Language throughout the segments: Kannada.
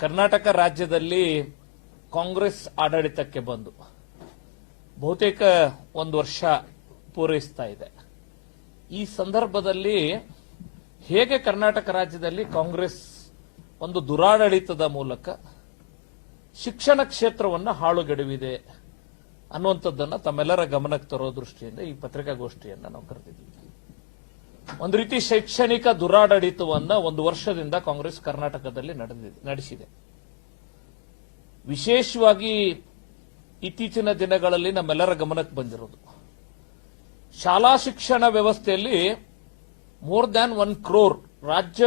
ಕರ್ನಾಟಕ ರಾಜ್ಯದಲ್ಲಿ ಕಾಂಗ್ರೆಸ್ ಆಡಳಿತಕ್ಕೆ ಬಂದು ಬಹುತೇಕ ಒಂದು ವರ್ಷ ಪೂರೈಸ್ತಾ ಇದೆ. ಈ ಸಂದರ್ಭದಲ್ಲಿ ಹೇಗೆ ಕರ್ನಾಟಕ ರಾಜ್ಯದಲ್ಲಿ ಕಾಂಗ್ರೆಸ್ ಒಂದು ದುರಾಡಳಿತದ ಮೂಲಕ ಶಿಕ್ಷಣ ಕ್ಷೇತ್ರವನ್ನು ಹಾಳುಗೆಡವಿದೆ ಅನ್ನುವಂಥದ್ದನ್ನು ತಮ್ಮೆಲ್ಲರ ಗಮನಕ್ಕೆ ತರೋ ದೃಷ್ಟಿಯಿಂದ ಈ ಪತ್ರಿಕಾಗೋಷ್ಠಿಯನ್ನು ನಾವು ಕರೆದಿದ್ದೀವಿ. ಒಂದು ರೀತಿ ಶೈಕ್ಷಣಿಕ ದುರಾಡಳಿತವನ್ನ ಒಂದು ವರ್ಷದಿಂದ ಕಾಂಗ್ರೆಸ್ ಕರ್ನಾಟಕದಲ್ಲಿ ನಡೆಸಿದೆ. ವಿಶೇಷವಾಗಿ ಇತ್ತೀಚಿನ ದಿನಗಳಲ್ಲಿ ನಮ್ಮೆಲ್ಲರ ಗಮನಕ್ಕೆ ಬಂದಿರೋದು. ಶಾಲಾ ಶಿಕ್ಷಣ ವ್ಯವಸ್ಥೆಯಲ್ಲಿ ಮೋರ್ ದ್ಯಾನ್ ಒನ್ ಕ್ರೋರ್, ರಾಜ್ಯ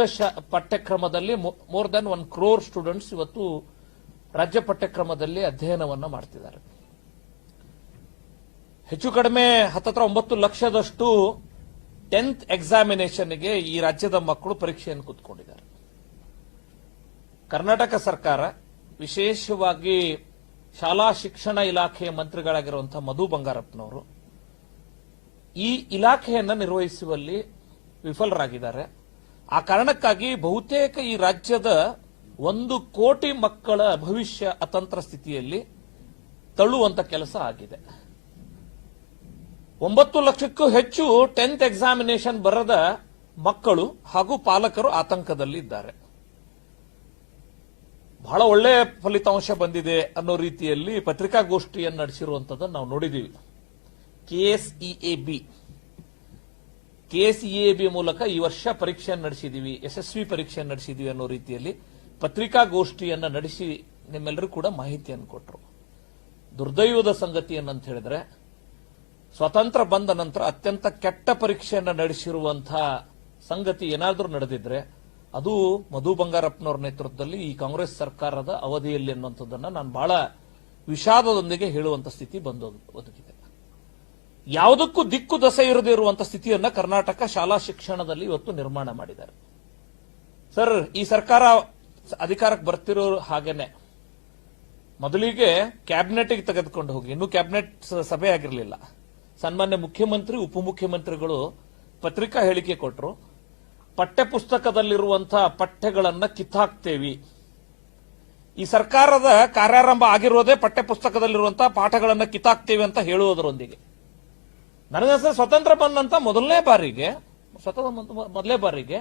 ಪಠ್ಯಕ್ರಮದಲ್ಲಿ more than one crore students ಇವತ್ತು ರಾಜ್ಯ ಪಠ್ಯಕ್ರಮದಲ್ಲಿ ಅಧ್ಯಯನವನ್ನ ಮಾಡ್ತಿದ್ದಾರೆ. ಹೆಚ್ಚು ಕಡಿಮೆ ಹತ್ತತ್ರ ಒಂಬತ್ತು ಲಕ್ಷದಷ್ಟು ಟೆಂತ್ ಎಕ್ಸಾಮಿನೇಷನ್ಗೆ ಈ ರಾಜ್ಯದ ಮಕ್ಕಳು ಪರೀಕ್ಷೆಯನ್ನು ಕೂತ್ಕೊಂಡಿದ್ದಾರೆ. ಕರ್ನಾಟಕ ಸರ್ಕಾರ ವಿಶೇಷವಾಗಿ ಶಾಲಾ ಶಿಕ್ಷಣ ಇಲಾಖೆಯ ಮಂತ್ರಿಗಳಾಗಿರುವಂತಹ ಮಧು ಬಂಗಾರಪ್ಪನವರು ಈ ಇಲಾಖೆಯನ್ನು ನಿರ್ವಹಿಸುವಲ್ಲಿ ವಿಫಲರಾಗಿದ್ದಾರೆ. ಆ ಕಾರಣಕ್ಕಾಗಿ ಬಹುತೇಕ ಈ ರಾಜ್ಯದ ಒಂದು ಕೋಟಿ ಮಕ್ಕಳ ಭವಿಷ್ಯ ಅತಂತ್ರ ಸ್ಥಿತಿಯಲ್ಲಿ ತಳ್ಳುವಂತ ಕೆಲಸ ಆಗಿದೆ. ಒಂಬತ್ತು ಲಕ್ಷಕ್ಕೂ ಹೆಚ್ಚು ಟೆಂತ್ ಎಕ್ಸಾಮಿನೇಷನ್ ಬರದ ಮಕ್ಕಳು ಹಾಗೂ ಪಾಲಕರು ಆತಂಕದಲ್ಲಿದ್ದಾರೆ. ಬಹಳ ಒಳ್ಳೆ ಫಲಿತಾಂಶ ಬಂದಿದೆ ಅನ್ನೋ ರೀತಿಯಲ್ಲಿ ಪತ್ರಿಕಾಗೋಷ್ಠಿಯನ್ನು ನಡೆಸಿರುವಂತದ್ದನ್ನು ನಾವು ನೋಡಿದೀವಿ. ಕೆಎಸ್ಇಎಬಿ. ಕೆಎಸ್ಇಎಬಿ ಮೂಲಕ ಈ ವರ್ಷ ಪರೀಕ್ಷೆಯನ್ನು ನಡೆಸಿದೀವಿ, ಯಶಸ್ವಿ ಪರೀಕ್ಷೆಯನ್ನು ನಡೆಸಿದೀವಿ ಅನ್ನೋ ರೀತಿಯಲ್ಲಿ ಪತ್ರಿಕಾಗೋಷ್ಠಿಯನ್ನು ನಡೆಸಿ ನಿಮ್ಮೆಲ್ಲರೂ ಕೂಡ ಮಾಹಿತಿಯನ್ನು ಕೊಟ್ಟರು ದುರ್ದೈವದ ಸಂಗತಿ ಏನಂತ ಹೇಳಿದ್ರೆ ಸ್ವತಂತ್ರ ಬಂದ ನಂತರ ಅತ್ಯಂತ ಕೆಟ್ಟ ಪರೀಕ್ಷೆಯನ್ನು ನಡೆಸಿರುವಂತಹ ಸಂಗತಿ ಏನಾದರೂ ನಡೆದಿದ್ರೆ ಅದು ಮಧು ಬಂಗಾರಪ್ಪನವರ ನೇತೃತ್ವದಲ್ಲಿ ಈ ಕಾಂಗ್ರೆಸ್ ಸರ್ಕಾರದ ಅವಧಿಯಲ್ಲಿ ಅನ್ನುವಂಥದ್ದನ್ನು ನಾನು ಬಹಳ ವಿಷಾದದೊಂದಿಗೆ ಹೇಳುವಂಥ ಸ್ಥಿತಿ ಬಂದು ಒದಗಿದೆ ಯಾವುದಕ್ಕೂ ದಿಕ್ಕು ದಸೆ ಇರದೇ ಇರುವಂತಹ ಸ್ಥಿತಿಯನ್ನ ಕರ್ನಾಟಕ ಶಾಲಾ ಶಿಕ್ಷಣದಲ್ಲಿ ಇವತ್ತು ನಿರ್ಮಾಣ ಮಾಡಿದ್ದಾರೆ. ಸರ್, ಈ ಸರ್ಕಾರ ಅಧಿಕಾರಕ್ಕೆ ಬರ್ತಿರೋ ಹಾಗೇನೆ. ಮೊದಲಿಗೆ ಕ್ಯಾಬಿನೆಟ್ಗೆ ತೆಗೆದುಕೊಂಡು ಹೋಗಿ. ಇನ್ನೂ ಕ್ಯಾಬಿನೆಟ್ ಸಭೆ ಆಗಿರಲಿಲ್ಲ. ಸನ್ಮಾನ್ಯ ಮುಖ್ಯಮಂತ್ರಿ, ಉಪಮುಖ್ಯಮಂತ್ರಿಗಳು ಪತ್ರಿಕಾ ಹೇಳಿಕೆ ಕೊಟ್ಟರು ಪಠ್ಯ ಪುಸ್ತಕದಲ್ಲಿರುವಂತಹ ಪಠ್ಯಗಳನ್ನ ಕಿತ್ತಾಕ್ತೇವಿ. ಈ ಸರ್ಕಾರದ ಕಾರ್ಯಾರಂಭ ಆಗಿರೋದೇ ಪಠ್ಯ ಪುಸ್ತಕದಲ್ಲಿರುವಂತಹ ಪಾಠಗಳನ್ನ ಕಿತ್ತಾಕ್ತೇವೆ ಅಂತ ಹೇಳುವುದರೊಂದಿಗೆ. ನನಗನ್ಸ ಸ್ವತಂತ್ರ ಬಂದಂತ ಮೊದಲನೇ ಬಾರಿಗೆ, ಸ್ವತಂತ್ರ ಮೊದ- ಮೊದಲನೇ ಬಾರಿಗೆ,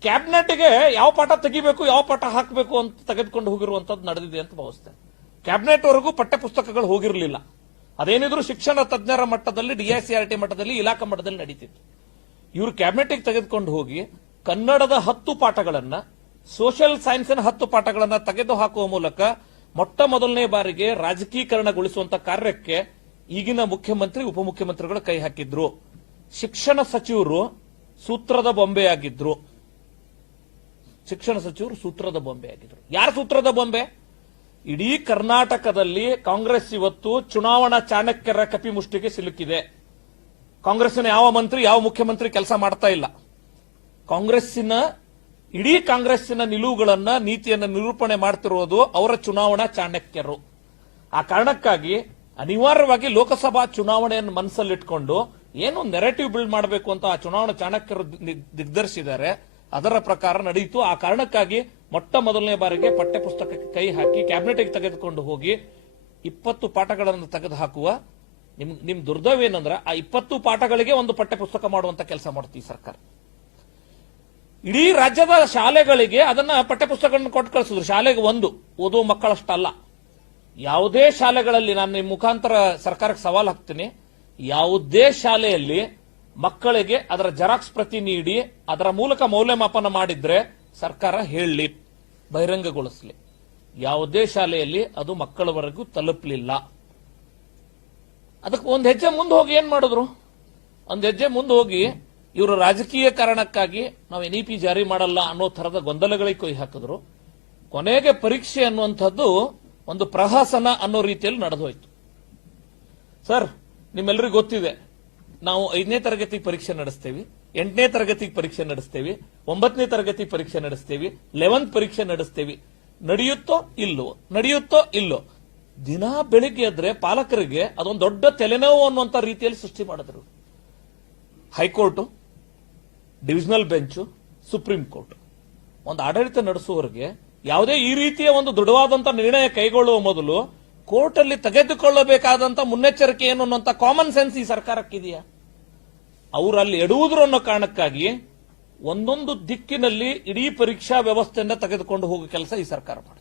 ಕ್ಯಾಬಿನೆಟ್ಗೆ ಯಾವ ಪಾಠ ತೆಗಿಬೇಕು, ಯಾವ ಪಾಠ ಹಾಕಬೇಕು ಅಂತ ತೆಗೆದುಕೊಂಡು ಹೋಗಿರುವಂತದ್ದು ನಡೆದಿದೆ ಅಂತ ಭಾವಿಸ್ತೇನೆ. ಕ್ಯಾಬಿನೆಟ್ ವರೆಗೂ ಪಠ್ಯ ಪುಸ್ತಕಗಳು ಹೋಗಿರಲಿಲ್ಲ. ಅದೇನಿದ್ರು ಶಿಕ್ಷಣ ತಜ್ಞರ ಮಟ್ಟದಲ್ಲಿ ಡಿಐಸಿಆರ್ಟಿ ಮಟ್ಟದಲ್ಲಿ, ಇಲಾಖಾ ಮಟ್ಟದಲ್ಲಿ ನಡೀತಿತ್ತು. ಇವರು ಕ್ಯಾಬಿನೆಟ್ಗೆ ತೆಗೆದುಕೊಂಡು ಹೋಗಿ ಕನ್ನಡದ ಹತ್ತು ಪಾಠಗಳನ್ನ, ಸೋಷಿಯಲ್ ಸೈನ್ಸ್ನ ಹತ್ತು ಪಾಠಗಳನ್ನ ತೆಗೆದು ಹಾಕುವ ಮೂಲಕ ಮೊಟ್ಟ ಮೊದಲನೇ ಬಾರಿಗೆ ರಾಜಕೀಕರಣಗೊಳಿಸುವಂತ ಕಾರ್ಯಕ್ಕೆ ಈಗಿನ ಮುಖ್ಯಮಂತ್ರಿ, ಉಪಮುಖ್ಯಮಂತ್ರಿಗಳು ಕೈ ಹಾಕಿದ್ರು. ಶಿಕ್ಷಣ ಸಚಿವರು ಸೂತ್ರದ ಬೊಂಬೆಯಾಗಿದ್ರು. ಶಿಕ್ಷಣ ಸಚಿವರು ಸೂತ್ರದ ಬೊಂಬೆ ಆಗಿದ್ರು ಯಾರು ಸೂತ್ರದ ಬೊಂಬೆ? ಇಡೀ ಕರ್ನಾಟಕದಲ್ಲಿ ಕಾಂಗ್ರೆಸ್ ಇವತ್ತು ಚುನಾವಣಾ ಚಾಣಕ್ಯರ ಕಪಿಮುಷ್ಟಿಗೆ ಸಿಲುಕಿದೆ. ಕಾಂಗ್ರೆಸ್ನ ಯಾವ ಮಂತ್ರಿ, ಯಾವ ಮುಖ್ಯಮಂತ್ರಿ ಕೆಲಸ ಮಾಡ್ತಾ ಇಲ್ಲ. ಕಾಂಗ್ರೆಸ್ಸಿನ, ಇಡೀ ಕಾಂಗ್ರೆಸ್ಸಿನ ನಿಲುವುಗಳನ್ನ, ನೀತಿಯನ್ನ ನಿರೂಪಣೆ ಮಾಡ್ತಿರೋದು ಅವರ ಚುನಾವಣಾ ಚಾಣಕ್ಯರು. ಆ ಕಾರಣಕ್ಕಾಗಿ ಅನಿವಾರ್ಯವಾಗಿ ಲೋಕಸಭಾ ಚುನಾವಣೆಯನ್ನು ಮನಸ್ಸಲ್ಲಿಟ್ಕೊಂಡು ಏನು ನೆರೆಟಿವ್ ಬಿಲ್ಡ್ ಮಾಡಬೇಕು ಅಂತ ಆ ಚುನಾವಣಾ ಚಾಣಕ್ಯರು ದಿಗ್ದರ್ಶಿದ್ದಾರೆ ಅದರ ಪ್ರಕಾರ ನಡೆಯಿತು ಆ ಕಾರಣಕ್ಕಾಗಿ ಮೊಟ್ಟ ಮೊದಲನೇ ಬಾರಿಗೆ ಪಠ್ಯ ಪುಸ್ತಕಕ್ಕೆ ಕೈ ಹಾಕಿ, ಕ್ಯಾಬಿನೆಟ್ಗೆ ತೆಗೆದುಕೊಂಡು ಹೋಗಿ, ಇಪ್ಪತ್ತು ಪಾಠಗಳನ್ನು ತೆಗೆದು ಹಾಕುವ ನಿಮ್ ನಿಮ್ ದುರ್ದೈವ ಏನಂದ್ರೆ ಆ ಇಪ್ಪತ್ತು ಪಾಠಗಳಿಗೆ ಒಂದು ಪಠ್ಯ ಪುಸ್ತಕ ಮಾಡುವಂತ ಕೆಲಸ ಮಾಡುತ್ತೆ ಸರ್ಕಾರ. ಇಡೀ ರಾಜ್ಯದ ಶಾಲೆಗಳಿಗೆ ಅದನ್ನ ಪಠ್ಯಪುಸ್ತಕಗಳನ್ನು ಕೊಟ್ಟು ಕಳಿಸಿದ್ರು. ಶಾಲೆಗೆ ಒಂದು, ಓದುವ ಮಕ್ಕಳಷ್ಟಲ್ಲ. ಯಾವುದೇ ಶಾಲೆಗಳಲ್ಲಿ ನಾನು ನಿಮ್ಮ ಮುಖಾಂತರ ಸರ್ಕಾರಕ್ಕೆ ಸವಾಲು ಹಾಕ್ತೀನಿ. ಯಾವುದೇ ಶಾಲೆಯಲ್ಲಿ ಮಕ್ಕಳಿಗೆ ಅದರ ಜೆರಾಕ್ಸ್ ಪ್ರತಿ ನೀಡಿ, ಅದರ ಮೂಲಕ ಮೌಲ್ಯಮಾಪನ ಮಾಡಿದ್ರೆ ಸರ್ಕಾರ ಹೇಳಲಿ, ಬಹಿರಂಗಗೊಳಿಸಲಿ. ಯಾವುದೇ ಶಾಲೆಯಲ್ಲಿ ಅದು ಮಕ್ಕಳವರೆಗೂ ತಲುಪಲಿಲ್ಲ. ಅದಕ್ಕೆ ಒಂದು ಹೆಜ್ಜೆ ಮುಂದೆ ಹೋಗಿ ಏನ್ ಮಾಡಿದ್ರು? ಒಂದು ಹೆಜ್ಜೆ ಮುಂದೆ ಹೋಗಿ ಇವರು ರಾಜಕೀಯ ಕಾರಣಕ್ಕಾಗಿ ನಾವು ಎನ್ ಪಿ ಜಾರಿ ಮಾಡಲ್ಲ ಅನ್ನೋ ತರದ ಗೊಂದಲಗಳಿಗೆ ಕೊಯ್ ಹಾಕಿದ್ರು. ಕೊನೆಗೆ ಪರೀಕ್ಷೆ ಅನ್ನುವಂಥದ್ದು ಒಂದು ಪ್ರಹಸನ ಅನ್ನೋ ರೀತಿಯಲ್ಲಿ ನಡೆದು ಹೋಯ್ತು ಸರ್ ನಿಮ್ಮೆಲ್ಲರಿಗೂ ಗೊತ್ತಿದೆ, ನಾವು ಐದನೇ ತರಗತಿ ಪರೀಕ್ಷೆ ನಡೆಸ್ತೇವೆ. ಎಂಟನೇ ತರಗತಿಗೆ ಪರೀಕ್ಷೆ ನಡೆಸ್ತೇವೆ ಒಂಬತ್ತನೇ ತರಗತಿ ಪರೀಕ್ಷೆ ನಡೆಸ್ತೇವೆ, ಲೆವೆಂತ್ ಪರೀಕ್ಷೆ ನಡೆಸ್ತೇವೆ. ನಡೆಯುತ್ತೋ ಇಲ್ಲೋ? ನಡೆಯುತ್ತೋ ಇಲ್ಲೋ? ದಿನ ಬೆಳಿಗ್ಗೆ ಎದ್ರೆ ಪಾಲಕರಿಗೆ ಅದೊಂದು ದೊಡ್ಡ ತಲೆನೋವು ಅನ್ನುವಂತ ರೀತಿಯಲ್ಲಿ ಸೃಷ್ಟಿ ಮಾಡಿದ್ರು. High court divisional bench, supreme court. ಒಂದು ಆಡಳಿತ ನಡೆಸುವವರಿಗೆ ಯಾವುದೇ ಈ ರೀತಿಯ ಒಂದು ದೃಢವಾದಂತ ನಿರ್ಣಯ ಕೈಗೊಳ್ಳುವ ಮೊದಲು ಕೋರ್ಟ್ ಅಲ್ಲಿ ತೆಗೆದುಕೊಳ್ಳಬೇಕಾದಂತ ಮುನ್ನೆಚ್ಚರಿಕೆ ಏನು ಅನ್ನುವಂತ ಕಾಮನ್ ಸೆನ್ಸ್ ಈ ಸರ್ಕಾರಕ್ಕಿದೆಯಾ? ಅವರು ಅಲ್ಲಿ ಎಡುವುದ್ರು ಅನ್ನೋ ಕಾರಣಕ್ಕಾಗಿ ಒಂದೊಂದು ದಿಕ್ಕಿನಲ್ಲಿ ಇಡೀ ಪರೀಕ್ಷಾ ವ್ಯವಸ್ಥೆಯನ್ನ ತೆಗೆದುಕೊಂಡು ಹೋಗುವ ಕೆಲಸ ಈ ಸರ್ಕಾರ ಮಾಡುತ್ತೆ